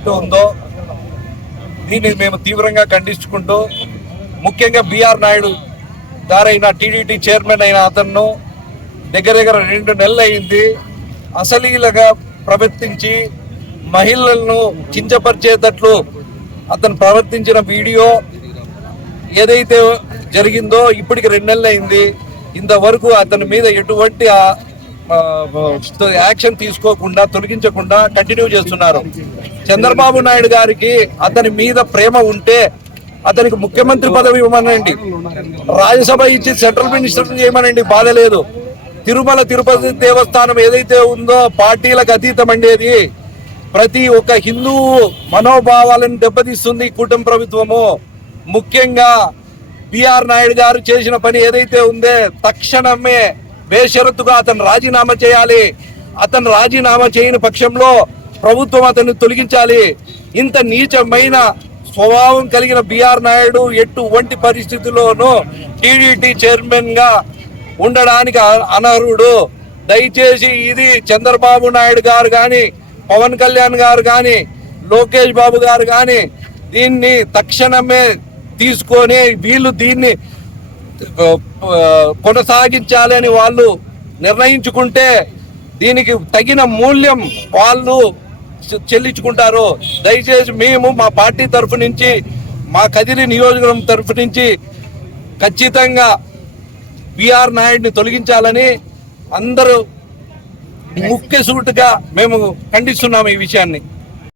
ఏదైతే ఉందో దీన్ని మేము తీవ్రంగా ఖండించుకుంటూ, ముఖ్యంగా బిఆర్ నాయుడు గారైన టీడీటీ చైర్మన్ అయిన అతను దగ్గర 2 నెలలు అయింది అసలీలుగా ప్రవర్తించి మహిళలను కించపరిచేటట్లు అతను ప్రవర్తించిన వీడియో ఏదైతే జరిగిందో ఇప్పటికి 2 నెలలు అయింది. ఇంతవరకు అతని మీద ఎటువంటి యాక్షన్ తీసుకోకుండా, తొలగించకుండా కంటిన్యూ చేస్తున్నారు. చంద్రబాబు నాయుడు గారికి అతని మీద ప్రేమ ఉంటే అతనికి ముఖ్యమంత్రి పదవి ఇవ్వమనండి, రాజ్యసభ ఇచ్చి సెంట్రల్ మినిస్టర్ చేయమనండి, బాధ లేదు. తిరుమల తిరుపతి దేవస్థానం ఏదైతే ఉందో పార్టీలకు అతీతం అండేది. ప్రతి ఒక్క హిందూ మనోభావాలను దెబ్బతీస్తుంది కూటమి ప్రభుత్వము. ముఖ్యంగా బిఆర్ నాయుడు గారు చేసిన పని ఏదైతే ఉందో తక్షణమే బేషరతుగా అతను రాజీనామా చేయాలి. అతను రాజీనామా చేయని పక్షంలో ప్రభుత్వం అతన్ని తొలగించాలి. ఇంత నీచమైన స్వభావం కలిగిన బిఆర్ నాయుడు ఎటువంటి పరిస్థితుల్లోనూ టీడీటీ చైర్మన్ గా ఉండడానికి అనర్హుడు. దయచేసి ఇది చంద్రబాబు నాయుడు గారు కానీ, పవన్ కళ్యాణ్ గారు కానీ, లోకేష్ బాబు గారు కానీ దీన్ని తక్షణమే తీసుకొని వీళ్ళు దీన్ని కొనసాగించాలని వాళ్ళు నిర్ణయించుకుంటే దీనికి తగిన మూల్యం వాళ్ళు చెల్లించుకుంటారు. దయచేసి మేము మా పార్టీ తరఫు నుంచి, మా కదిరి నియోజకవర్గం తరఫు నుంచి ఖచ్చితంగా బిఆర్ నాయుడిని తొలగించాలని అందరూ ముఖ్య సూటుగా మేము ఖండిస్తున్నాము ఈ విషయాన్ని.